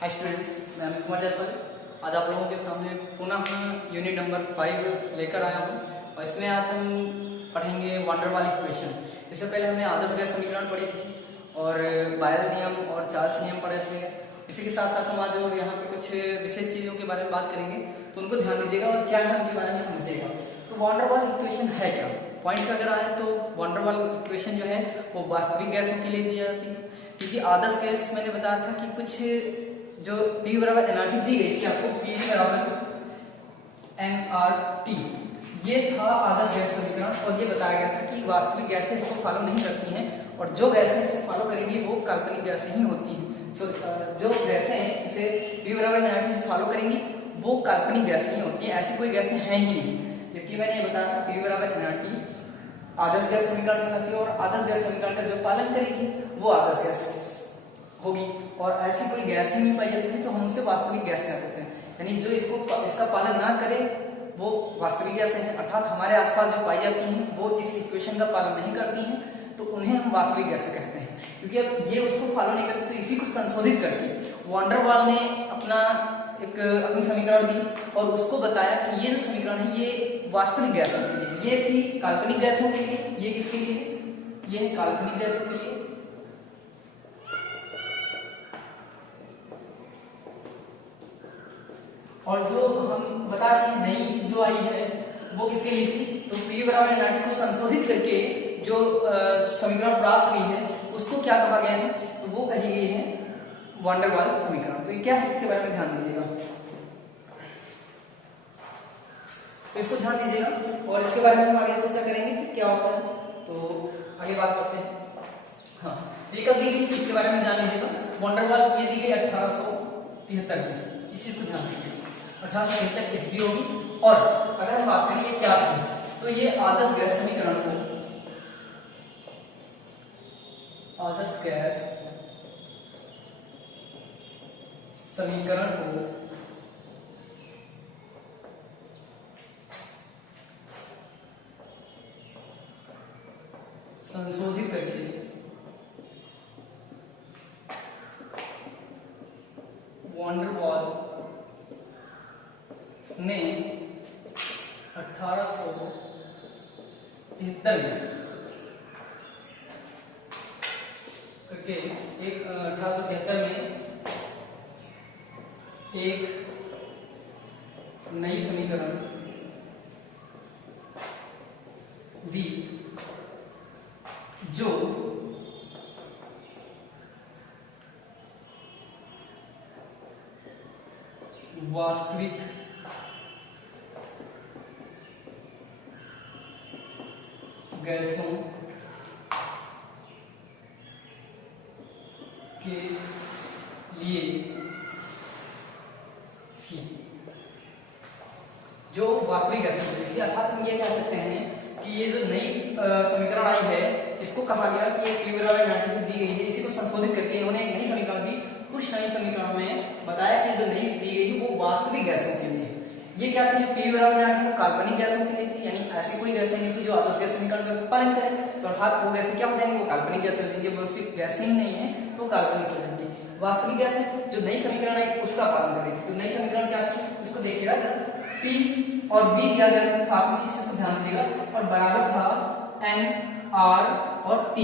Hi students, मैं अमित कुमार जायसवाल आज आप लोगों के सामने पुनः यूनिट नंबर 5 लेकर आया हूँ। और इसमें आज हम पढ़ेंगे वांडर वाल इक्वेशन। इससे पहले हमने आदर्श गैस समीकरण पढ़ी थी और बायल नियम और चार्ल्स नियम पढ़े थे। इसी के साथ साथ हम आज और यहाँ पे कुछ विशेष चीज़ों के बारे में बात करेंगे, तो उनको ध्यान दीजिएगा और क्या है उनके बारे में समझिएगा। तो वांडर वाल इक्वेशन है क्या? पॉइंट अगर आए तो वांडर वाल इक्वेशन जो है वो वास्तविक गैसों के लिए दी जाती है, क्योंकि आदर्श गैस मैंने बताया था कि कुछ जो P बराबर nRT दी गई थी आपको, P बराबर nRT, ये था आदर्श गैस समीकरण। और ये बताया गया था कि वास्तविक गैसें इसको फॉलो नहीं करती हैं और जो गैसें इसे फॉलो करेंगी वो काल्पनिक गैसें ही होती हैं। जो गैसें इसे P बराबर nRT फॉलो करेंगी वो काल्पनिक गैसें ही होती हैं, ऐसी कोई गैसें हैं ही नहीं। जबकि मैंने ये बताया था P बराबर nRT आदर्श गैस समीकरण कहलाती है और आदर्श गैस समीकरण का जो पालन करेगी वो आदर्श गैस होगी, और ऐसी कोई गैस ही नहीं पाई जाती थी तो हम उसे वास्तविक गैस कहते थे। यानी जो इसका पालन ना करे वो वास्तविक गैसें हैं, अर्थात हमारे आसपास जो पाई जाती हैं वो इस इक्वेशन का पालन नहीं करती हैं, तो उन्हें हम वास्तविक गैसें कहते हैं। क्योंकि अब ये उसको फॉलो नहीं करती, तो इसी को संशोधित करके वांडर वाल ने अपनी समीकरण दी और उसको बताया कि ये जो समीकरण है ये वास्तविक गैसों के लिए, ये थी काल्पनिक गैसों के लिए, ये किसके लिए, ये है काल्पनिक गैसों के लिए। और जो हम बता रहे हैं नई जो आई है वो किसके लिए थी, तो P बराबर nRT को संशोधित करके जो समीकरण प्राप्त हुई है उसको क्या कहा गया है, तो वो कही गई है वांडर वाल समीकरण। तो ये क्या है, इसके बारे में ध्यान दीजिएगा, तो इसको ध्यान दीजिएगा और इसके बारे में हम आगे चर्चा करेंगे कि क्या होता है। तो आगे बात करते हैं। हाँ, तो ये कब दी गई इसके बारे में ध्यान दीजिएगा। वांडर वाल ये दी गई 1873 में, इस चीज को ध्यान दीजिएगा। 1873 ईस्वी होगी। और अगर हम बात करें ये क्या थी, तो ये आदर्श गैस समीकरण को, आदर्श गैस समीकरण को संशोधित करके वांडर वाल ने 1873 में करके 1873 में एक नई समीकरण दी जो वास्तविक गैसों के लिए थी, जो वास्तविक गैसों के लिए। अर्थात हम ये कह सकते हैं कि ये जो नई समीकरण आई है इसको कहा गया कि P बराबर nRT से दी गई है, इसी को संशोधित करके इन्होंने एक नई समीकरण दी। उस नई समीकरण में बताया कि जो नई दी गई वो वास्तविक गैसों के लिए। ये क्या थी, P बराबर nRT वो काल्पनिक गैसों के लिए थी, यानी ऐसी कोई गैसें नहीं थी जो आदर्श गैस समीकरण का पालन करे, तो अर्थात वो गैसें क्या हो जाएंगी, वो काल्पनिक गैस हो जाएंगी। वो सिर्फ गैसें ही नहीं है तो काल्पनिक हो जाएंगी। वास्तविक गैस जो नई समीकरण आई उसका पालन करेगी। तो नई समीकरण क्या थी उसको देखिएगा, P और B दिया गया था साथ में, इस चीज को ध्यान दीजिएगा, और बराबर था N R और T।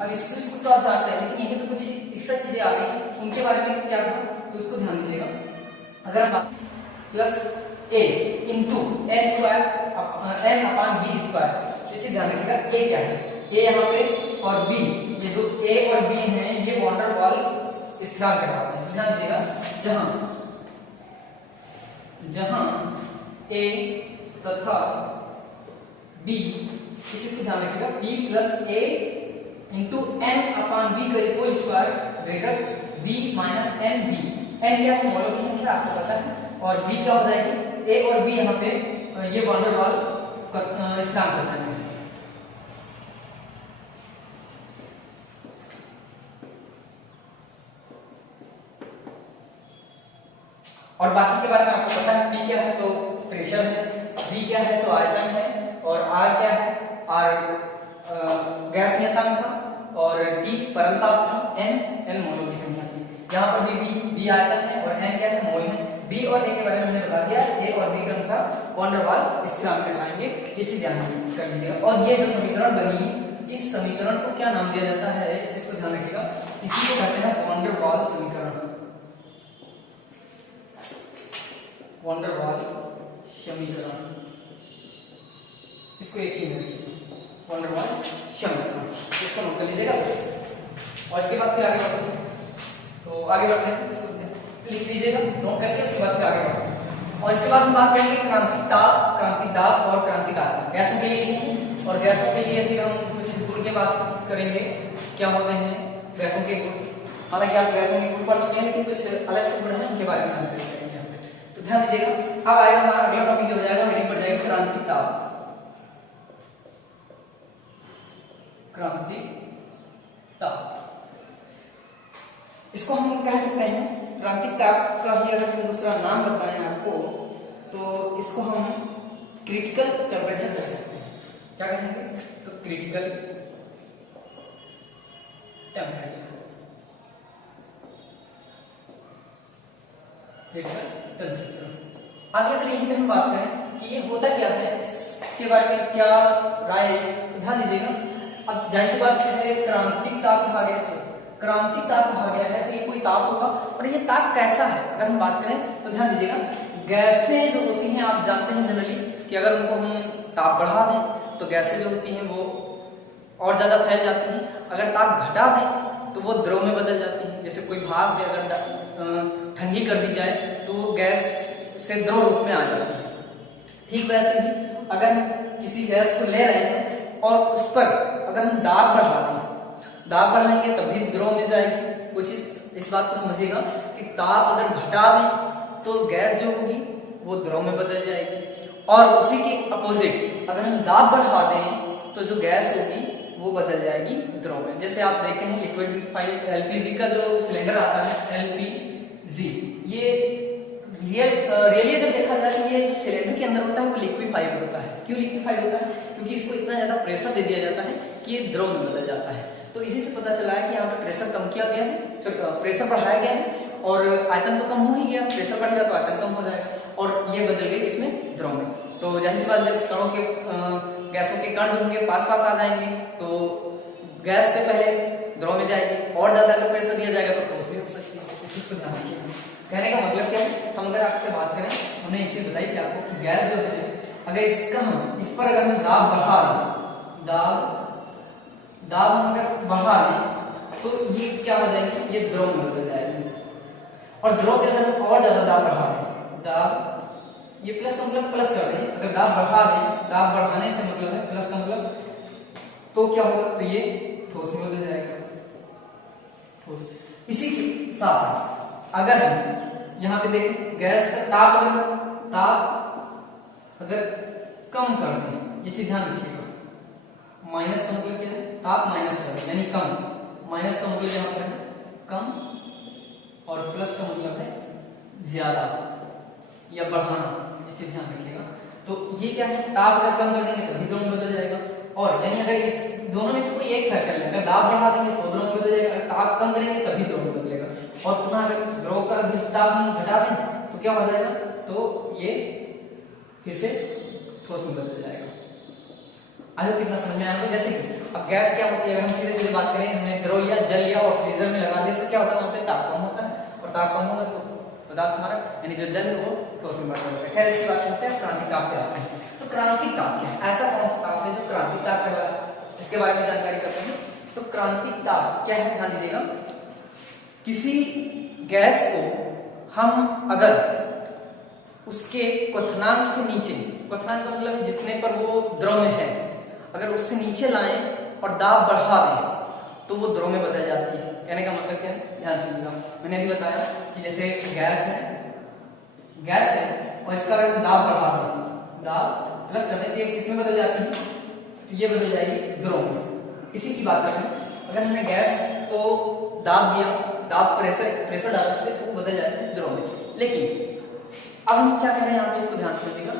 अब इस चीज को तो आप जानते हैं, लेकिन ये तो कुछ एक्स्ट्रा चीजें आ गई, उनके बारे में क्या था तो उसको ध्यान दीजिएगा। अगर हम plus A into N square N upon B square, तो चीज ध्यान रखिएगा। A क्या है, A यहाँ पे, और B, ये जो A और B हैं ये वांडर वाल स्थिरांक कहलाते हैं। ध्यान दीजिएगा, जहां A तथा B, इसी को ध्यान रखिएगा, P plus A into N upon B का whole square bracket B minus N B। N क्या है, मोलों की संख्या आपको पता है, और B क्या हो जाएगी, A और B यहाँ पे ये वांडर वाल स्थिरांक होता है। और बाकी के बारे में आपको पता है, P क्या है तो प्रेशर है, V क्या है तो आयतन है, और R क्या है, R गैस नियतांक था, और D परमताप था, N मोलों की संख्या थी। यहाँ पर भी B आयतन है और n क्या है, मोल है। B और A के बारे में हमने बता दिया, A और B के अनुसार वॉन डेर वाल स्थिरांक कहलाएंगे, ये चीज ध्यान कर लीजिएगा। और ये जो समीकरण बनी, इस समीकरण को क्या नाम दिया जाता है, इस चीज को ध्यान रखिएगा, इसी को कहते हैं वॉन डेर वाल समीकरण। वॉन डेर वाल समीकरण, इसको एक ही में वॉन डेर वाल समीकरण, इसको नोट कर लीजिएगा। और इसके बाद फिर आगे बढ़ते हैं, तो आगे बढ़ते हैं, इसको लिख लीजिएगा नोट करके, उसके बाद फिर आगे बढ़ते हैं। और इसके बाद हम बात करेंगे क्रांति दाब और क्रांतिकार, गैसों के लिए। और गैसों के लिए फिर हम कुछ गुण की बात करेंगे, क्या होते हैं गैसों के गुण। हालांकि आप गैसों के गुण पढ़ चुके हैं, लेकिन कुछ अलग से गुण हैं, उनके बारे में हम करेंगे यहाँ पे, तो ध्यान दीजिएगा। अब आएगा हमारा अगला टॉपिक हो जाएगा, हेडिंग पड़ जाएगी क्रांति ताप। क्रांति ताप, इसको हम कह सकते हैं क्रांति ताप का भी अगर हम दूसरा नाम बताएं आपको, तो इसको हम क्रिटिकल टेम्परेचर कह सकते हैं। क्या कहेंगे, तो क्रिटिकल टेम्परेचर, क्रिटिकल टेम्परेचर। आगे अगर यहीं पे हम बात करें कि ये होता क्या है, इसके बारे में क्या राय है, ध्यान दीजिएगा। अब जाहिर सी बात है, क्रांतिक ताप कहा गया, क्रांतिक ताप कहा गया है, तो ये कोई ताप होगा। और ये ताप कैसा है, अगर हम बात करें तो ध्यान दीजिएगा, गैसें जो होती हैं आप जानते हैं जनरली कि अगर उनको हम ताप बढ़ा दें तो गैसें जो होती हैं वो और ज्यादा फैल जाती हैं। अगर ताप घटा दें तो वो द्रव में बदल जाती हैं। जैसे कोई भाप है, अगर ठंडी कर दी जाए तो वो गैस से द्रव रूप में आ जाती है। ठीक वैसे ही अगर किसी गैस को ले रहे हैं और उस पर अगर हम दाब बढ़ा दें, दाब बढ़ाएंगे तभी द्रव में जाएगी। कुछ इस बात को समझिएगा कि ताप अगर घटा दें तो गैस जो होगी वो द्रव में बदल जाएगी, और उसी के अपोजिट अगर हम दाब बढ़ा दें तो जो गैस होगी वो बदल जाएगी द्रव में। जैसे आप देखते हैं लिक्विड एलपीजी का जो सिलेंडर आता है एलपीजी, ये रियली जब देखा जाए ये जो सिलेंडर के अंदर होता है वो लिक्विफाइड होता है। क्यों लिक्विफाइड होता है, क्योंकि इसको इतना ज्यादा प्रेशर दे दिया जाता है कि ये द्रव में बदल जाता है। तो इसी से पता चला है कि यहाँ पे प्रेशर कम किया गया है, प्रेशर बढ़ाया गया है, और आयतन तो कम हो ही गया, प्रेशर बढ़ गया तो आयतन कम हो जाएगा, और ये बदल गई इसमें द्रव में। तो जाहिर सी बात जब कणों के गैसों के कण जो होंगे पास पास आ जाएंगे तो गैस से पहले द्रव में जाएगी, और ज्यादा अगर प्रेशर दिया जाएगा तो ठोस भी हो सकती है। इस चीज को ध्यान रखिए। कहने का मतलब क्या है, हम अगर आपसे बात करें, हमने एक चीज बताई थी आपको कि गैस जो है अगर इस पर अगर हम दाब बढ़ा दें, दाब हम अगर बढ़ा दें तो ये क्या हो जाएगी, ये द्रव में बदल जाएगी। और द्रव पे अगर हम और ज्यादा दाब बढ़ा दें, दाब ये प्लस का मतलब प्लस कर दें, अगर दाब बढ़ा दें, दाब बढ़ाने से मतलब है प्लस का मतलब, तो क्या होगा, तो ये ठोस में बदल जाएगा, ठोस। इसी के साथ साथ अगर हम यहाँ पे देखें गैस का ताप अगर कम कर दें, ये चीज ध्यान रखिएगा, माइनस का मतलब क्या है, ताप माइनस कर दें यानी कम, माइनस का मतलब यहाँ पर है कम, और प्लस का मतलब है ज्यादा या बढ़ाना, ये चीज ध्यान रखिएगा। तो ये क्या है, ताप अगर कम कर देंगे तभी द्रव में बदल जाएगा, और यानी अगर इस दोनों में से कोई एक फैक्टर लेंगे, दाब बढ़ा देंगे तो द्रव में बदल जाएगा, अगर ताप कम करेंगे तभी द्रव में बदलेगा। और पुनः अगर द्रव का ताप हम घटा दें तो क्या हो जाएगा, तो ये फिर से ठोस में बदल जाएगा। आगे कितना समझ में आया तो, जैसे कि अब गैस क्या होती है, अगर हम सीधे सीधे बात करें, हमने द्रव लिया, जल लिया और फ्रीजर में लगा दिया तो क्या होता है, वहां पे ताप कम होता है, और ताप कम होगा तो पदार्थ हमारा यानी जो जल है वो ठोस में बदल जाता है। खैर इसकी बात करते हैं, क्रांति ताप कहलाते हैं। तो क्रांति ताप क्या है, ऐसा कौन सा ताप है जो क्रांति ताप कहलाता है, इसके बारे में जानकारी करते हैं। तो क्रांति ताप क्या है, ध्यान दीजिएगा, किसी गैस को हम अगर उसके क्वथनांक से नीचे, क्वथनांक का मतलब है जितने पर वो द्रव में है, अगर उससे नीचे लाएं और दाब बढ़ा दें तो वो द्रव में बदल जाती है। कहने का मतलब क्या है, ध्यान सुनिएगा, मैंने अभी बताया कि जैसे गैस है और इसका अगर दाब बढ़ा दें, दाब प्लस कर दें तो ये किसमें बदल जाती है, तो ये बदल जाएगी द्रव में। इसी की बात करें, अगर हमने गैस को दाब दिया, दाब प्रेशर डाला उस पर तो वो बदल जाती है द्रव में। लेकिन अब हम क्या कह रहे हैं यहाँ पे, इसको ध्यान से समझिएगा,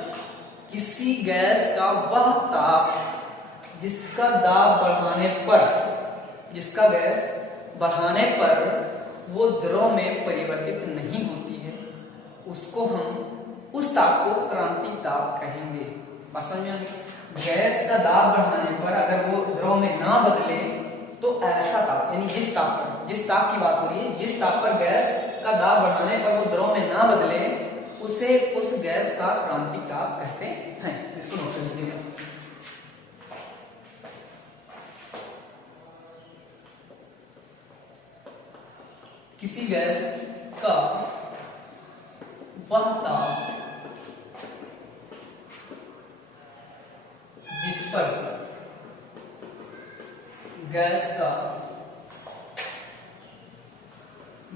किसी गैस का वह ताप जिसका दाब बढ़ाने पर, जिसका गैस बढ़ाने पर वो द्रव में परिवर्तित नहीं होती है, उसको हम उस ताप को क्रांतिक ताप कहेंगे। बात समझ में आ गई? गैस का दाब बढ़ाने पर अगर वो द्रव में ना बदले तो ऐसा ताप, यानी जिस ताप की बात हो रही है, जिस ताप पर गैस का दाब बढ़ाने पर वो द्रव में ना बदले, उसे उस गैस का क्रांतिक ताप कहते हैं। इसको नोट कर लीजिएगा। किसी गैस का वह ताप जिस पर गैस का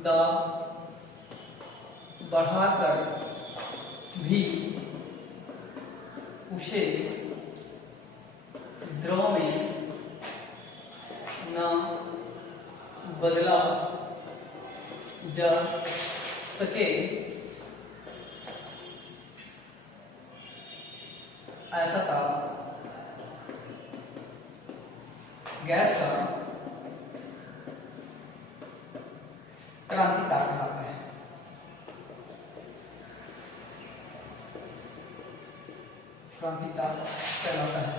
दाब बढ़ाकर भी उसे द्रव में न बदला जा सके, ऐसा ताप गैस का क्रांतिक ताप कहलाता है। क्रांतिक ताप कहलाता है।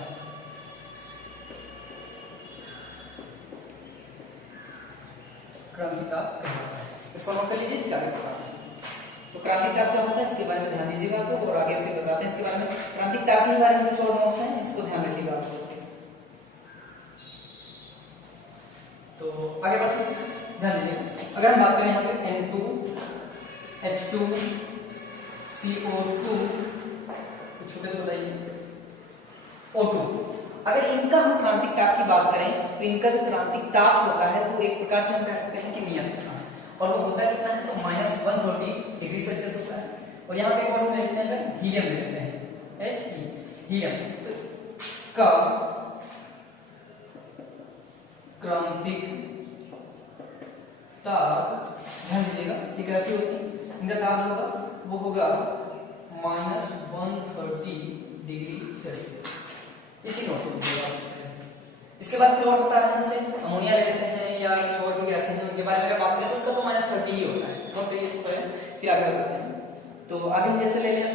क्रांतिक ताप कहलाता है। इसको नोट कर लीजिए, फिर आगे बताते हैं। तो क्रांतिक ताप क्या होता है इसके बारे में ध्यान दीजिएगा आपको, और आगे फिर बताते हैं इसके बारे में। क्रांतिक ताप के बारे में कुछ और नोट्स हैं, इसको ध्यान रखिएगा आप। तो आगे बढ़ते हैं, ध्यान दीजिए। अगर हम बात करें यहाँ पे N2 H2 CO2, कुछ छोटे तो बताइए, O2, अगर इनका हम क्रांतिक ताप की बात करें तो इनका जो क्रांतिक ताप होता है वो एक प्रकार से हम कह सकते हैं कि नियत है, और वो होता है कितना है तो -130 डिग्री सेल्सियस होता है। और यहाँ पे एक और हम लेते हैं हीलियम लेते हैं, हीलियम, तो का क्रांतिक ताप ध्यान दीजिएगा कि कैसी होती है, इनका ताप होगा वो होगा -130 डिग्री सेल्सियस। इसी नोट कर दीजिएगा। इसके बाद फिर और बता रहे हैं, जैसे अमोनिया ले लेते हैं या और भी गैसें हैं, उनके बारे में अगर बात करें तो उनका तो -30 ही होता है। नोट करिए इसको पहले, फिर आगे बढ़ते हैं। तो आगे हम जैसे ले लें,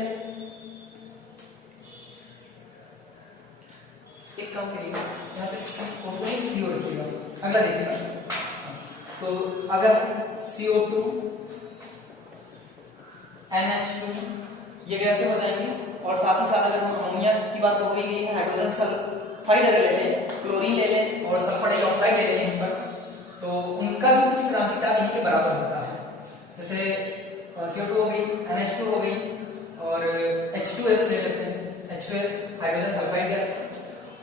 एक काम करिए यहाँ पे CO रखिएगा। अगला देखिएगा, तो अगर CO2 NH2 ये गैसें हो जाएंगी, और साथ ही साथ अगर हम अमोनिया की बात तो हो ही गई है, हाइड्रोजन सल्फाइड अगर ले लें, क्लोरीन ले लें और सल्फर डाइऑक्साइड ले लें इस पर, तो उनका भी कुछ क्रांतिक ताप इनके बराबर होता है। जैसे CO2 हो गई, NH2 हो गई, और H2S ले लेते हैं, H2S हाइड्रोजन सल्फाइड गैस,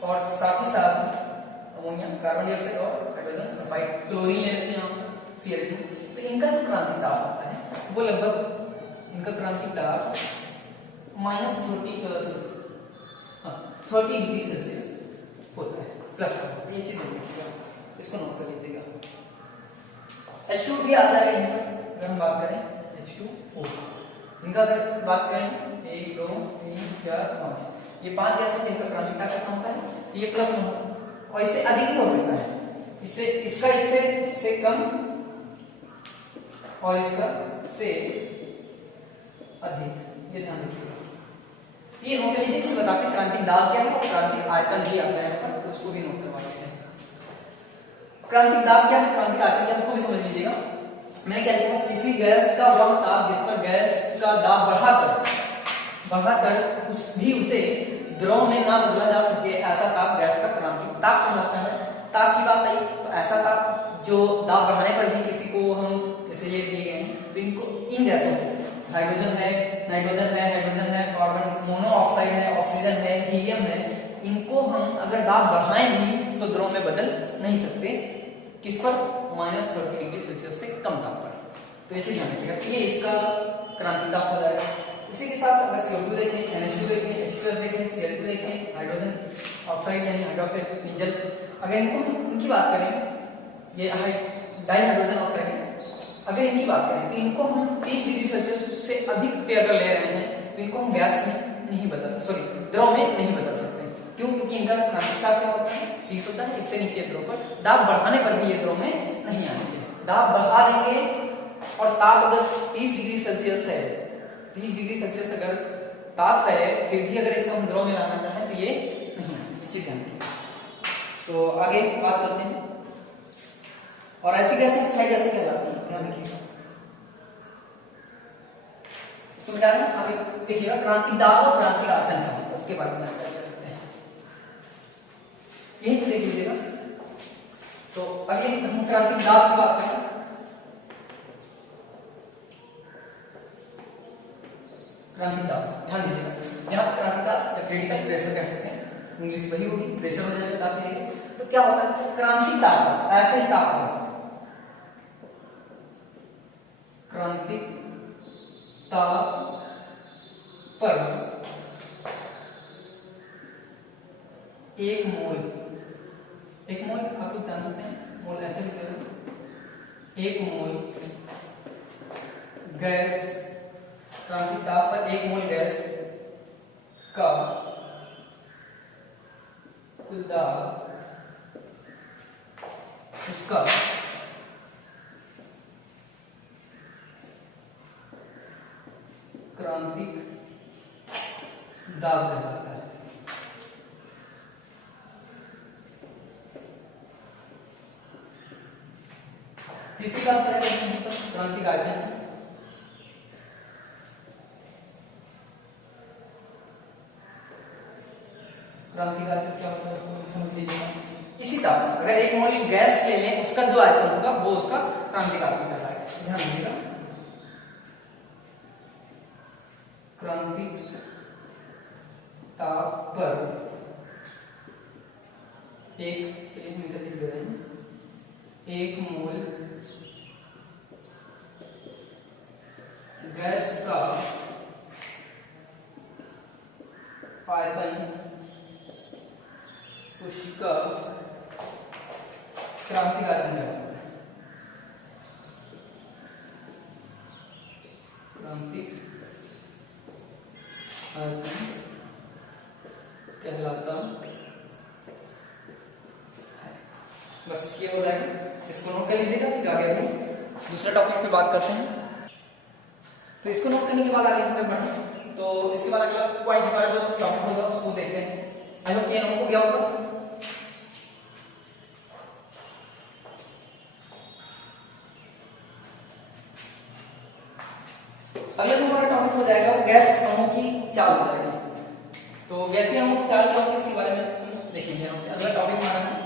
और साथ ही साथ अमोनिया कार्बन डाइऑक्साइड और हाइड्रोजन सल्फाइड, क्लोरीन ले लेते हैं हम Cl2। तो इनका जो क्रांतिक ताप होता है वो लगभग, इनका क्रांतिक ताप -30 डिग्री सेल्सियस होता है, प्लस। ये चीज इसको नोट कर लीजिएगा। H2 भी आता है यहाँ पर, अगर हम बात करें H2O, इनका अगर बात करें 1 2 3 4 5, ये 5 गैसें जिनका क्रांतिक ताप कितना होता है, तो ये प्लस में होता है, और इससे अधिक भी हो सकता है, इससे कम और इसका से अधिक, ये ध्यान रखिएगा। ये नोट लीजिए, इससे बताते हैं क्रांतिक दाब क्या है और क्रांतिक आयतन भी आता है यहाँ पर, तो उसको भी नोट करवा लेते हैं। क्रांतिक दाब क्या है, क्रांतिक आयतन क्या है, उसको भी समझ लीजिएगा। मैंने क्या लिखा, किसी गैस का वह ताप जिस पर गैस का दाब बढ़ाकर उसे द्रव में ना बदला जा सके, ऐसा ताप गैस का क्रांतिक ताप कहलाता है। ताप की बात आई तो ऐसा ताप जो दाब बढ़ाने पर भी किसी को हम जैसे ये दिए गए हैं, तो इनको इन गैसों को, हाइड्रोजन है, नाइट्रोजन है, कार्बन मोनोऑक्साइड है, ऑक्सीजन है, हीलियम है, इनको हम अगर दाब बढ़ाएं भी तो द्रव में बदल नहीं सकते, किस पर, -30 डिग्री सेल्सियस से कम ताप पर। तो ऐसे ध्यान रखिएगा, ये इसका क्रांतिक ताप हो जाएगा। उसी के साथ अगर CO2 देखें, NH2 देखें, H2S देखें, Cl2 देखें, हाइड्रोजन ऑक्साइड यानी हाइड्रोक्साइड नीजल, अगर इनकी बात करें, ये डाई हाइड्रोजन ऑक्साइड है, अगर इनकी बात करें तो इनको हम 30 डिग्री सेल्सियस से अधिक पे अगर ले रहे हैं तो इनको हम गैस में नहीं बदल, द्रव में नहीं बदल सकते। क्यों? क्योंकि इनका क्रांतिक ताप क्या होता है, 30 होता है, इससे नीचे द्रव पर दाब बढ़ाने पर भी ये द्रव में नहीं आएंगे। दाब बढ़ा देंगे और ताप अगर 30 डिग्री सेल्सियस है, 30 डिग्री सेल्सियस अगर ताप है, फिर भी अगर इसको हम द्रव में लाना चाहें तो ये नहीं, ठीक है। तो आगे बात करते हैं। और ऐसी गैसें स्थायी गैसें कहलाती हैं, ध्यान रखिएगा। इसको मिटा दें, आप देखिएगा क्रांति दाब और क्रांति आतंक, उसके बारे में करते हैं, यही देख लीजिएगा। तो अगले हम क्रांति दाब की बात करें। क्रांति दाब, ध्यान दीजिएगा, यहाँ क्रांति दाब या क्रिटिकल प्रेशर कह सकते हैं, इंग्लिश वही होगी, प्रेशर हो जाएगा दाब देंगे। तो क्या होता है, क्रांति दाब ऐसे ही ताप, क्रांतिक ताप पर 1 मोल, 1 मोल आप लोग जान सकते हैं, मोल ऐसे लिखते हैं, 1 मोल गैस, क्रांतिक ताप पर 1 मोल गैस का कुल दाब उसका क्रांतिक दाब कहलाता है। तीसरी बात करेंगे क्रांतिक आयतन। क्रांतिक आयतन क्या होता है उसको समझ लीजिएगा। इसी तरह अगर 1 मोल गैस ले लें, उसका जो आयतन होगा वो उसका क्रांतिक आयतन कहलाएगा, ध्यान दीजिएगा। क्रांतिक ताप पर 1 मीटर लिख दे रहे हैं, 1 मोल गैस का आयतन उसका क्रांतिक आयतन है, क्रांतिक कहलाता है। बस ये हो जाएगा, इसको नोट कर लीजिएगा। फिर आगे हम दूसरे टॉपिक पे बात करते हैं। तो इसको नोट करने के बाद आगे हम बढ़े, तो इसके बाद अगला पॉइंट हमारा जो टॉपिक होगा उसको देखते हैं। आई होप ये नोट हो गया होगा। अगला जो हमारा टॉपिक हो जाएगा गैस अणुओं की चाल हो जाएगी। तो गैसीय अणुओं की चाल क्या होती है उसके बारे में हम देखेंगे। अगला टॉपिक हमारा है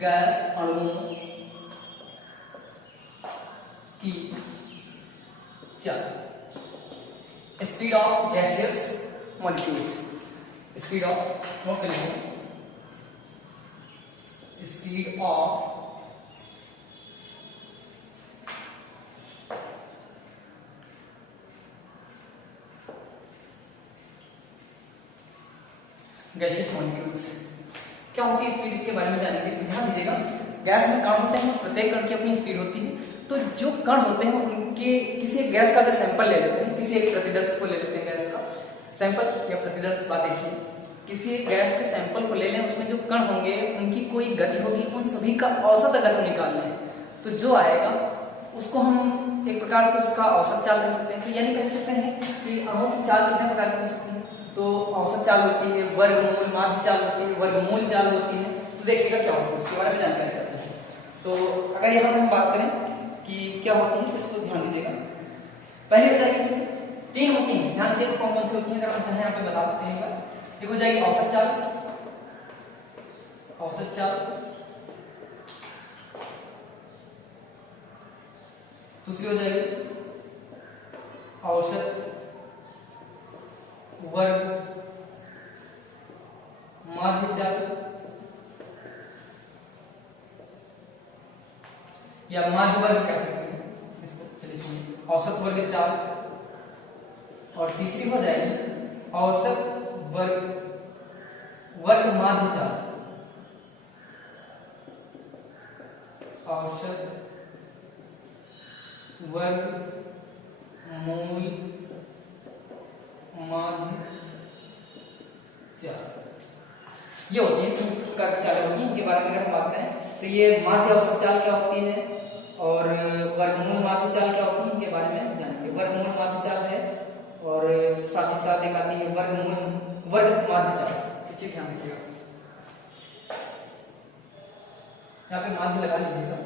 गैस अणुओं की चाल, speed of gaseous molecules, speed of, note कर लीजिए, स्पीड ऑफ गैसियस मॉलिक्यूल्स। क्या होती है स्पीड, इसके बारे में जानेंगे। तो ध्यान दीजिएगा, गैस में कण होते हैं, प्रत्येक कण की अपनी स्पीड होती है। तो जो कण होते हैं उनके किसी एक गैस का अगर सैंपल ले लेते हैं, किसी एक प्रतिदर्श को ले लेते हैं, गैस का सैंपल या प्रतिदर्श बात देखिए, किसी एक गैस के सैंपल को ले लें, उसमें जो कण होंगे उनकी कोई गति होगी, उन सभी का औसत अगर हम निकाल लें तो जो आएगा उसको हम एक प्रकार से उसका औसत चाल कह सकते हैं। तो यानी कह सकते हैं कि अणुओं की चाल कितने प्रकार की हो सकती है। तो औसत चाल होती है, वर्गमूल, माध्य चाल होती है, वर्गमूल चाल होती है। तो देखिएगा क्या होता है उसके बारे में जानकारी करते हैं। तो अगर यहाँ पर हम बात करें कि क्या होती है तो इसको ध्यान दीजिएगा। पहले हो जाएगी इसमें 3 होती हैं, ध्यान दीजिएगा कौन कौन सी होती हैं, अगर हम चाहें यहाँ पे बता देते हैं। एक हो जाएगी औसत चाल, औसत चाल, दूसरी हो जाएगी औसत वर्ग माध्य चाल या माध्य वर्ग कह सकते हैं इसको, चलिए औसत वर्ग चाल। और तीसरी हो जाएगी औसत वर्ग माध्य चाल, औसत वर्ग मूल माध्य चाल। ये होती है 3 प्रकार की चाल होती है। इनके बारे में अगर हम बात करें तो ये माध्य औसत चाल क्या होती है और वर्गमूल माध्य चाल क्या होती है इनके बारे में जानेंगे। वर्गमूल माध्य चाल है और साथ ही साथ एक आती है वर्ग माध्य चाल। तो चीज ध्यान रखिएगा, यहाँ पे माध्य लगा लीजिएगा।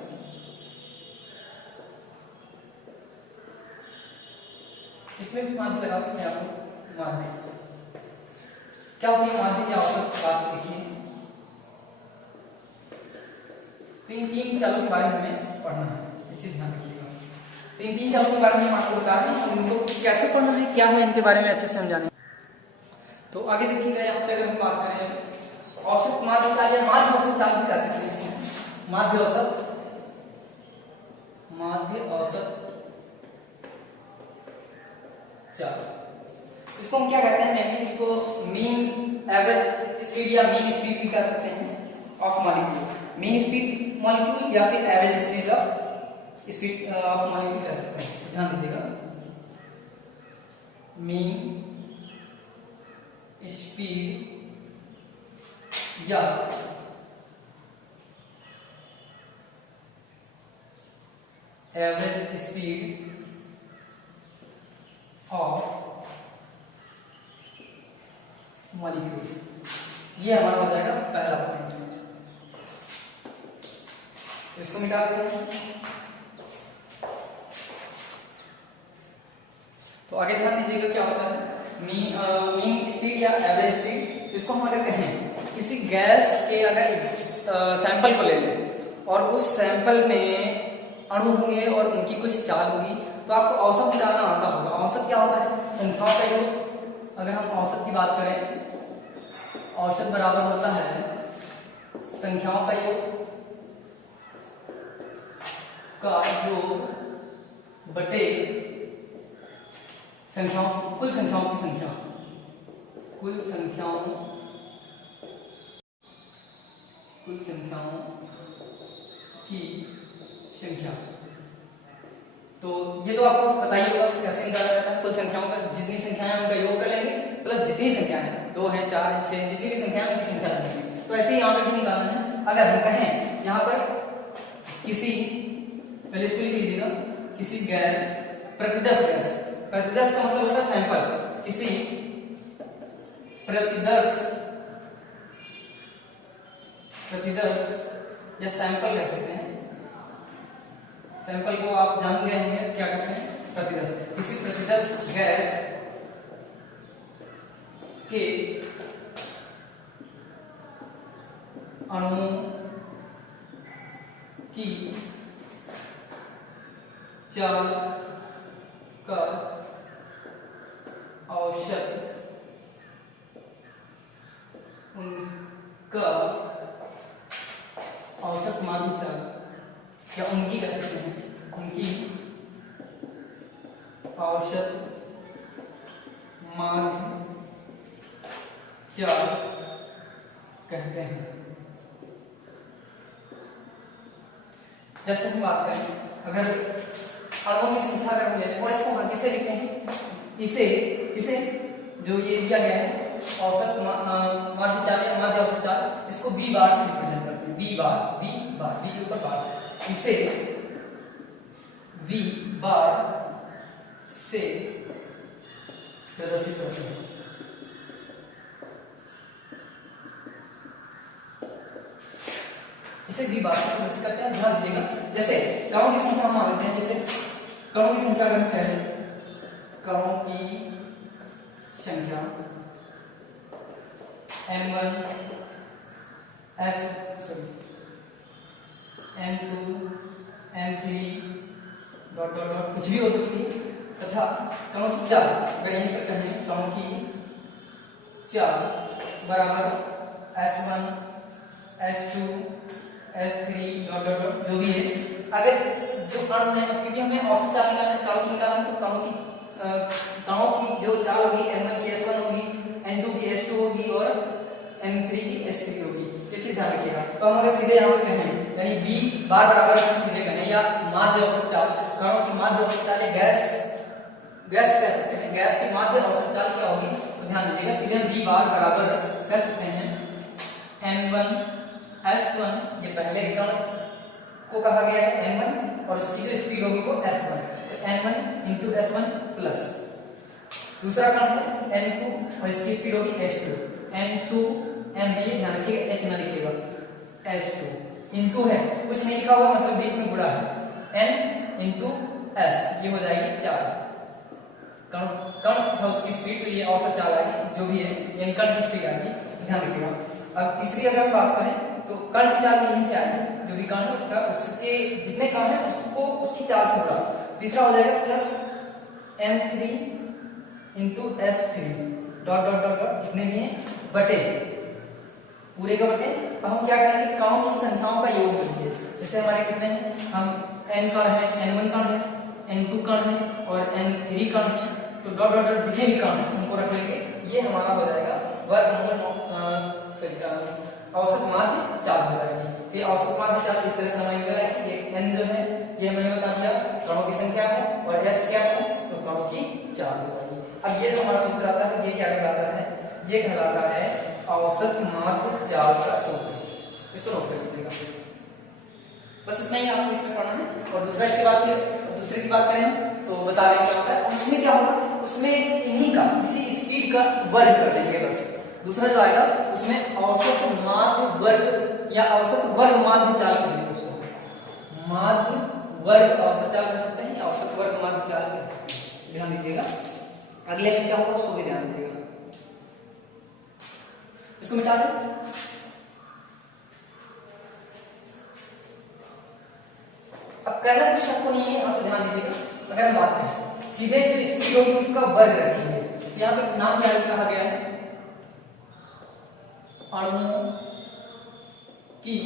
इसमें भी माध्य लगा सकते हैं आप। माध्य क्या होती है, माध्य क्या औसत बात देखिए। तो इन तीन चालों के बारे में हमें पढ़ना है, इसे ध्यान रखिएगा। तो इन तीन चालों के बारे में हम आपको बता रहे हैं, हम इनको कैसे पढ़ना है, क्या है, इनके बारे में अच्छे से समझाने। तो आगे देखिएगा, यहाँ पे अगर हम बात करें औसत माध्य चाल या माध्य औसत चाल भी कह सकते हैं इसको। माध्य औसत चाल, इसको हम क्या कहते हैं, मैंने इसको मीन एवरेज स्पीड या मीन स्पीड भी कह सकते हैं of molecule. Mean speed molecule या फिर एवरेज स्पीड ऑफ मॉलिक्यूल कह सकते हैं। ध्यान दीजिएगा, मीन स्पीड या एवरेज स्पीड ऑफ मॉलिक्यूल, ये हमारा हो जाएगा पहला पॉइंट। इसको मिटा देते हैं। तो आगे ध्यान दीजिएगा क्या होता है मीन स्पीड या एवरेज स्पीड। इसको हम अगर कहें किसी गैस के अगर सैंपल को ले लें और उस सैंपल में अणु होंगे और उनकी कुछ चाल होगी, तो आपको औसत निकालना आता होगा। औसत क्या होता है, संख्याओं का योग। अगर हम औसत की बात करें, औसत बराबर होता है संख्याओं का योग बटे कुल संख्याओं की संख्या। कुल संख्याओं की संख्या। तो ये तो आपको पता ही होगा कैसे निकाला जाता है। कुल संख्याओं का जितनी संख्याएं उनका योग कर लेंगे प्लस जितनी संख्याएं 2 है 4 है 6 जितनी भी संख्या उनकी संख्या लगेगी। तो ऐसे ही यहाँ पर भी निकालना है। अगर हम कहें यहाँ पर किसी, पहले इसको लिख लीजिएगा, किसी गैस प्रतिदर्श गैस, प्रतिदर्श का मतलब होता है सैंपल, किसी प्रतिदर्श या सैंपल कह सकते हैं। सैंपल को आप जान गए होंगे क्या कहते हैं, प्रतिदर्श। किसी प्रतिदर्श गैस के अणुओं की चाल का औसत उनका औसत माध्य चाल या उनकी कह सकते हैं, उनकी औसत माध्य चाल कहते हैं। जैसे हम बात करें, अगर अणुओं की संख्या अगर हम लें और इसको हम किसे लिखते हैं, इसे जो ये दिया गया है औसत माध्य चाल या माध्य औसत चाल, इसको बी बार से रिप्रेजेंट करते हैं। बी बार बी के ऊपर बार, इसे वी बार से प्रदर्शित करते हैं। इसे वी बार से प्रदर्शित करते हैं। ध्यान दीजिएगा, जैसे कणों की संख्या हम मान लेते हैं, जैसे कणों की संख्या अगर हम कहें, कणों की संख्या n1 n2 n3 dot dot dot कुछ भी हो सकती है, तथा कणों की चाल अगर यहीं पर कहें, कणों की चाल बराबर s1 s2 s3 dot dot dot जो भी है। अगर जो अणु है, क्योंकि हमें औसत चाल निकालना है, कणों की निकालना है, तो कणों की जो चाल होगी n1 की s1 होगी, n2 की s2 होगी और n3 की s3 होगी। ये चीज ध्यान रखिएगा। तो हम अगर सीधे यहाँ पर कहें, यानी v बार बराबर हम सीधे कहें या माध्य औसत चाल, कणों की माध्य औसत चाल या गैस कह सकते हैं, गैस की माध्य औसत चाल क्या होगी, तो ध्यान दीजिएगा, सीधे हम v बार बराबर कह सकते हैं n1 S1 ये पहले कण को कहा गया है n1 और उसकी जो स्पीड होगी वो s1, तो n1 इंटू S1 प्लस दूसरा कण है n2 और इसकी स्पीड होगी s2, n2 n है ये ध्यान रखिएगा, h ना लिखिएगा, s2 इंटू है कुछ नहीं लिखा हुआ मतलब बीच में गुणा है n इंटू s, ये हो जाएगी 4 कण था उसकी स्पीड, तो ये औसत चाल आएगी जो भी है, यानी कण की स्पीड आएगी, ध्यान रखिएगा। अब तीसरी अगर बात करें तो कण की चाल यहीं से आएगी, जो भी कण है उसका उसके जितने कण है उसको उसकी चाल से गुणा, तीसरा हो जाएगा plus n3 into s3 dot dot dot dot जितने भी हैं बटे पूरे का बटे। अब हम क्या करेंगे, कणों की संख्याओं का योग कीजिए, जैसे हमारे कितने हैं, हम n कण है, n1 कण है, n2 कण है और n3 कण है, तो डॉट डॉट डॉट जितने भी कण हैं उनको रख लेंगे, ये हमारा हो जाएगा वर्गमूल औसत माध्य चाल हो जाएगी। तो ये औसत माध्य चाल इस तरह से हमें मिला है कि ये n जो है ये हमें बता दिया कणों की संख्या है और s क्या है तो कणों की चाल हो जाएगी। अब ये जो हमारा सूत्र आता है ये क्या कहलाता है, ये कहलाता है औसत माध्य चाल का सूत्र, इसको नोट कर लीजिएगा। बस इतना ही आपको इसमें पढ़ना है। और दूसरा इसके बाद दूसरे की बात करें तो बता रहे क्या होता है, उसमें क्या होगा, उसमें इन्हीं का इसी स्पीड का वर्ग कर देंगे बस। दूसरा जो आएगा उसमें औसत माध्य वर्ग या औसत वर्ग माध्य चाल कहेंगे उसको, माध्य वर्ग औसत चाल कह सकते हैं या औसत वर्ग माध्य चाल कह सकते हैं, ध्यान दीजिएगा। अगले में क्या होगा उसको भी ध्यान दीजिएगा, इसको मिटा दें। अब करना कुछ शक नहीं है, आप ध्यान दीजिएगा। अगर हम बात करें सीधे जो स्पीड होगी उसका वर्ग रखेंगे, यहाँ पे नाम क्या कहा गया है, अणुओं की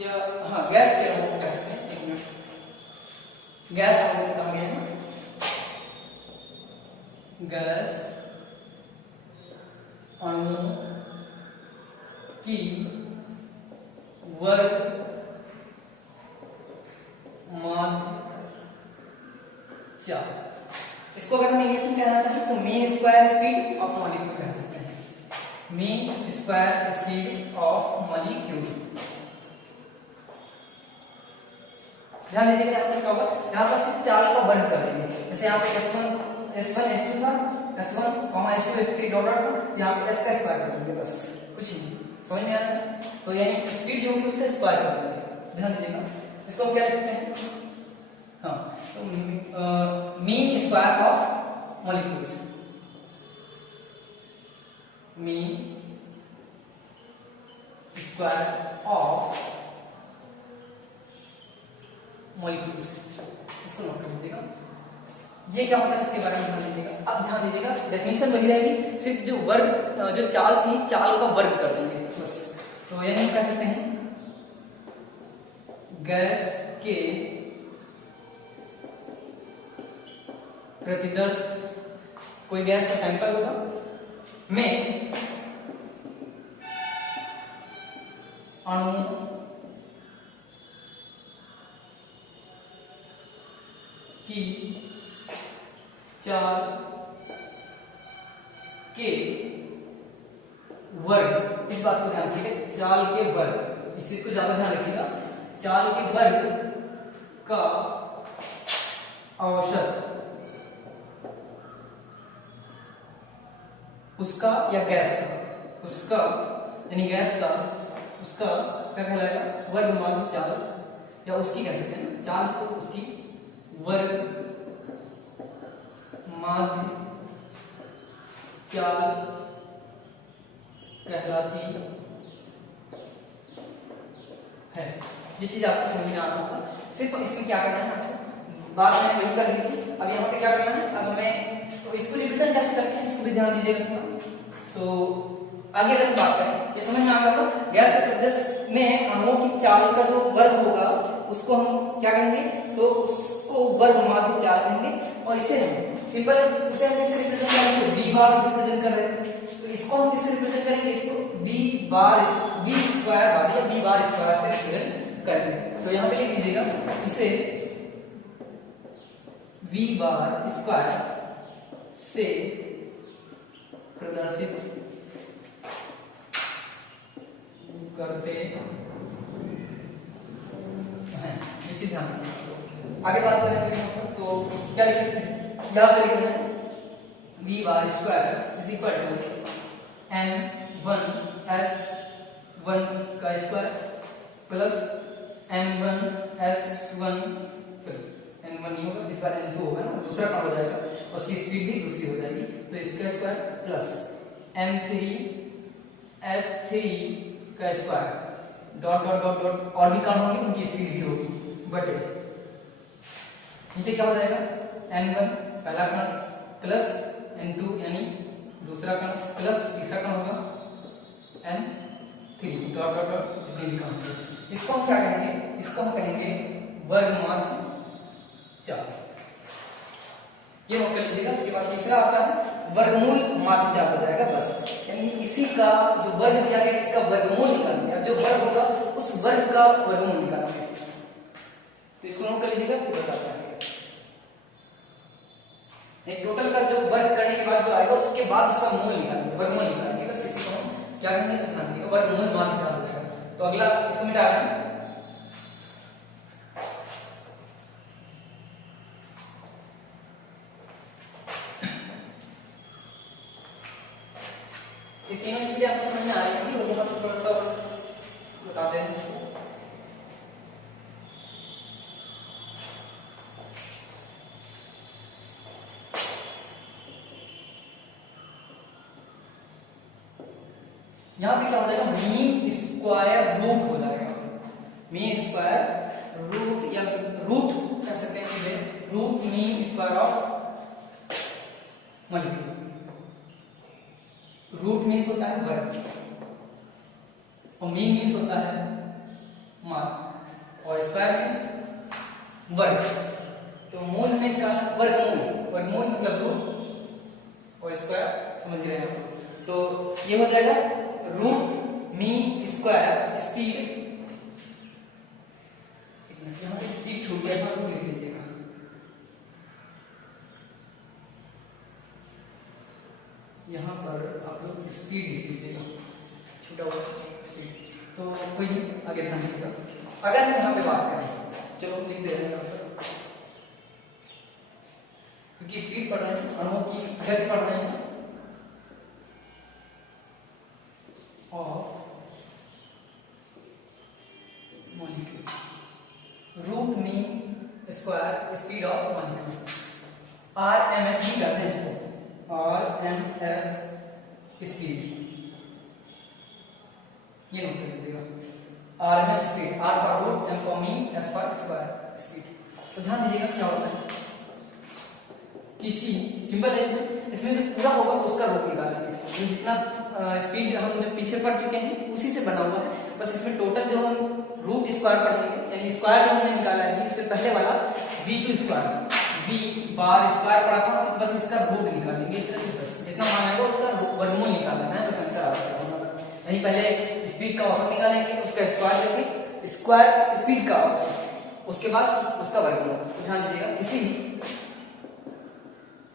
या हाँ गैस के अणुओं को कह सकते हैं, एक मिनट, गैस अणुओं को कहा गया है, गैस अणुओं की वर्ग माध्य चाल, इसको अगर हम इंग्लिश में कहना चाहें तो mean square speed of molecule कह सकते हैं, mean square speed of molecule. ध्यान दीजिए यहाँ पर क्या होगा, यहाँ पर सिर्फ चाल का वर्ग कर देंगे, जैसे यहाँ पे S1 S2 था, S1, S2 S3 dot dot, यहाँ पे S का स्क्वायर कर देंगे बस, कुछ नहीं, समझ में आ रहा है। तो यानी स्पीड जो होगी उसका स्क्वायर कर देंगे, ध्यान दीजिएगा। इसको हम क्या लिख सकते हैं, हाँ तो mean square of molecules, mean square of molecules, इसको नोट कर लीजिएगा। ये क्या होता है इसके बारे में ध्यान दीजिएगा। अब ध्यान दीजिएगा डेफिनेशन वही रहेगी, सिर्फ जो वर्ग जो चाल थी चाल का वर्ग कर देंगे बस। तो यानी कह सकते हैं गैस के प्रतिदर्श, कोई गैस का सैंपल होगा में अणु की चाल के वर्ग, इस बात को ध्यान रखिएगा, चाल के वर्ग, इस चीज को ज्यादा ध्यान रखिएगा, चाल के वर्ग का औसत उसका या गैस का उसका यानी गैस का उसका क्या कहलाएगा, वर्ग माध्य चाल, या उसकी कह सकते हैं चाल तो उसकी वर्ग माध्य चाल कहलाती है। ये चीज आपको समझ में आना होगा। सिर्फ इसमें क्या करना है आपको, बात मैंने वही कर दी थी, अब यहाँ पे क्या करना है, अब हमें तो इसको रिप्रेजेंट कैसे करते हैं इसको भी ध्यान दीजिएगा। तो आगे अगर हम बात करें, ये समझ में आ गया होगा, गैस के प्रदेश में अणुओं की चाल का जो वर्ग होगा उसको हम क्या कहेंगे, तो उसको वर्ग माध्य चाल कहेंगे। और इसे हम सिंपल उसे हम किससे रिप्रेजेंट करेंगे, बी बार से रिप्रेजेंट कर रहे थे, तो इसको हम किससे रिप्रेजेंट करेंगे, इसको B bar B square bar या बी बार स्क्वायर से रिप्रेजेंट करेंगे। तो यहाँ पे लिख लीजिएगा इसे वी बार स्क्वायर से प्रदर्शित करते हैं, निश्चित ध्यान रखिए। आगे बात करेंगे तो क्या लिख सकते हैं, यहाँ पे लिखना है v bar square is equal to n1s1 का square plus n1s1, sorry n1 नहीं होगा इस बार n2 होगा ना, दूसरा काम हो जाएगा, उसकी स्पीड भी दूसरी हो जाएगी, तो इसका स्क्वायर प्लस n3s3 का square dot dot dot dot और भी काम होगी, उनकी स्पीड भी होगी, बटे नीचे क्या हो जाएगा n1 पहला कण प्लस n2 यानी दूसरा कण प्लस तीसरा कण होगा n3 डॉट डॉट डॉट जितने भी कण होंगे। इसको हम क्या कहेंगे, इसको हम कहेंगे वर्गमाध्य चाप, ये नोट कर लीजिएगा। उसके बाद तीसरा आता है वर्गमूल माध्य चाप हो जाएगा बस, यानी इसी का जो वर्ग दिया गया इसका वर्गमूल निकालना है, जो वर्ग होगा उस वर्ग का वर्गमूल निकालना है, तो इसको नोट कर लीजिएगा फिर बताते हैं। टोटल का जो वर्ग करने के बाद जो आएगा उसके बाद उसका मूल निकालेंगे, वर्गमूल निकालेंगे, बस इसी को हम क्या करेंगे तो ध्यान रखिएगा, वर्गमूल माध्य चाप हो जाएगा। तो अगला इसको मिटा रहे हैं, ये तीनों चीजें आपको समझ में आ रही थी और यहाँ पर थोड़ा सा बताते हैं। यहाँ पे क्या हो जाएगा मीन स्क्वायर रूट हो जाएगा, मीन स्क्वायर रूट या रूट कह सकते हैं सीधे, root mean square of multiple. Root means होता है वर्ग और मीन मीन्स होता है मान और स्क्वायर मीन्स वर्ग। तो मूल हमें निकालना वर्गमूल, वर्गमूल मतलब रूट और स्क्वायर समझ रहे हैं आप, तो ये हो जाएगा रूट मीन स्क्वायर स्पीड, यहाँ पे स्पीड छूट गया था, लिख लीजिएगा यहाँ पर आप लोग स्पीड लिख लीजिएगा, छूटा हुआ स्पीड, तो कोई नहीं आगे ध्यान दीजिएगा। अगर हम यहाँ पे बात करें, चलो लिख दे रहे हैं यहाँ पर, क्योंकि स्पीड पढ़ रहे हैं, अणुओं की गति पढ़ रहे हैं, और root mean square speed of molecule, RMS भी कहते हैं इसको, RMS स्पीड, ये नोट कर लीजिएगा, RMS speed, R for root, M for mean, S for square speed. तो ध्यान दीजिएगा क्या होता है, किसी सिंपल है इसमें जो पूरा होगा उसका रूट निकालेंगे, जितना स्पीड हम जो पीछे पढ़ चुके हैं उसी से बना हुआ है, बस इसमें टोटल जो हम रूट स्क्वायर पढ़ेंगे, यानी स्क्वायर जो हमने निकाला है इससे पहले वाला v2 square, v bar square पढ़ा था, बस इसका रूट निकालेंगे, इस तरह से बस जितना मान आएगा उसका वर्गमूल निकालना है, बस आंसर आ जाएगा। यानी पहले स्पीड का औसत निकालेंगे, उसका स्क्वायर लेंगे, स्क्वायर स्पीड का औसत, उसके बाद उसका वर्गमूल। ध्यान दीजिएगा इसी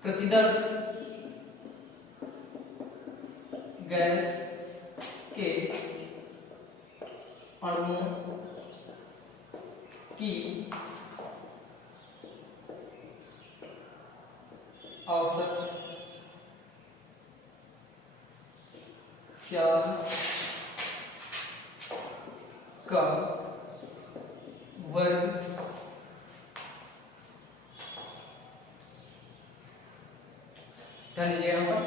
प्रतिदर्श गैस के अणुओं की औसत चाल का वर्ग लीजिए, यहाँ पर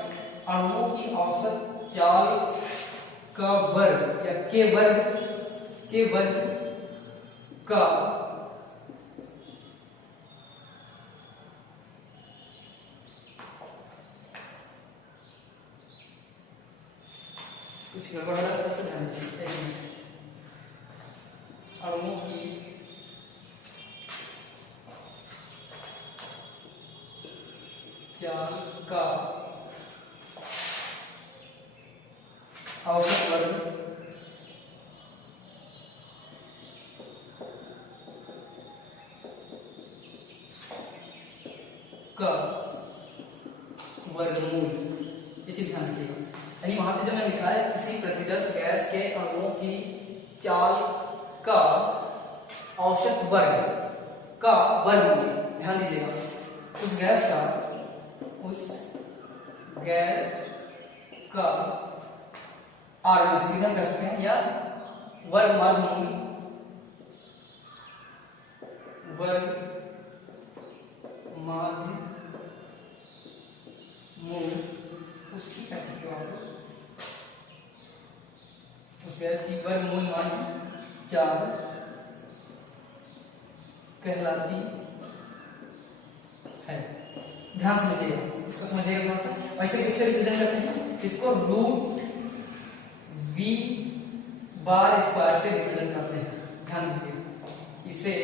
अणुओं की औसत चाल का वर्ग या के वर्ग का कुछ गड़बड़ है तो ध्यान दीजिए, अणुओं की चाल का औसत वर्ग का वर्गमूल, ये चीज ध्यान रखिएगा। यानी वहां पे जो मैं लिखा है किसी प्रतिदर्श गैस के अणुओं की चाल का औसत वर्ग का वर्गमूल, ध्यान दीजिएगा, उस गैस का आरएमएस सीधा कह सकते हैं, या वर्ग माध्य मूल उसकी कह सकते हो आप, उस गैस की वर्गमूल माध्य चाल कहलाती है। ध्यान समझिएगा, इसको समझिएगा ध्यान से। वैसे किससे रिप्रेजेंट करते हैं, इसको रूट बी बार स्क्वायर से रिप्रेजेंट करते हैं। ध्यान दीजिए, इसे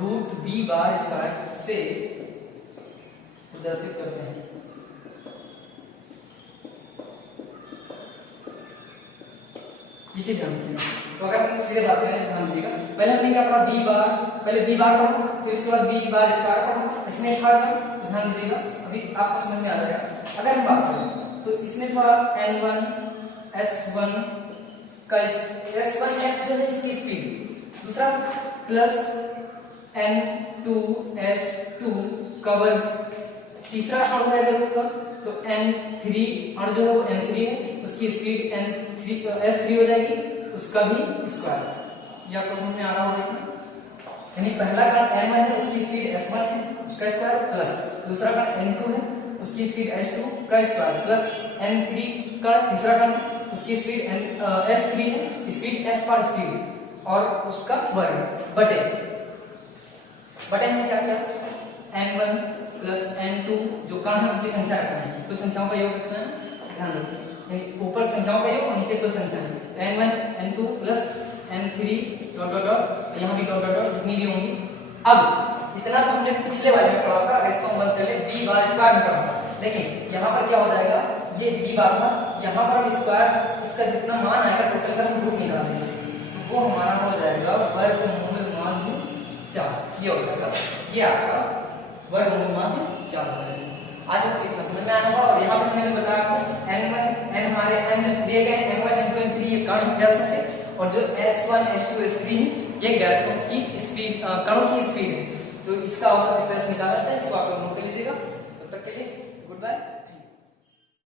रूट बी बार स्क्वायर से प्रदर्शित करते हैं। ये चीज ध्यान दीजिएगा। तो अगर हम सीधे बात करें, ध्यान दीजिएगा, पहले हमने क्या पढ़ा, बी बार, पहले बी बार पढ़ा, फिर उसके बाद बी बार स्क्वायर पढ़ा, इसमें था क्या, ध्यान दीजिएगा, अभी आपको समझ में आ जाएगा। अगर हम बात करें तो इसमें था n1 s1 का s1 s जो है इसकी स्पीड, दूसरा प्लस n2 s2 का वर्ग, तीसरा अणु है उसका तो n3 अणु जो है वो n3 है, उसकी स्पीड n3 s3 हो जाएगी, उसका भी स्क्वायर। ये आपको समझ में आ रहा होगा, यानी पहला कण n1 है उसकी स्पीड s1 है उसका स्क्वायर, प्लस दूसरा कण n2 है उसकी स्पीड s2 का स्क्वायर, प्लस n3 का तीसरा कण उसकी स्पीड s3 है, स्पीड s पर स्पीड और उसका वर्ग बटे में क्या क्या n1 प्लस n2 जो कण है उनकी संख्या रखना है, कुल संख्याओं का योग रखना है, ध्यान रखिए, ऊपर संख्याओं का योग और नीचे कुल संख्या है, n1 n2 plus n3 dot dot dot, यहाँ भी डॉट डॉट डॉट जितनी भी होंगी। अब इतना तो हमने पिछले वाले में पढ़ा था, अगर इसको हम बंद कर ले b बार स्क्वायर में पढ़ा था, देखिए यहाँ पर क्या हो जाएगा, ये b बार था, यहाँ पर हम स्क्वायर इसका जितना मान आएगा टोटल का हम रूट निकालेंगे, तो वो हमारा हो जाएगा वर्गमूल माध्य 4, ये हो जाएगा, ये आपका वर्गमूल माध्य 4 हो जाएगा। आज आपको इतना समझ में आया होगा। और यहाँ पर मैंने बताया n1 n हमारे n दिए गए n1 n2 n3 ये कण गैसों के, और जो s1 s2 s3 है ये गैसों की स्पीड, कणों की स्पीड है, तो इसका औसत स्पेस निकाला जाता है, इसको आप लोग नोट कर लीजिएगा। तब तक के लिए गुड बाय।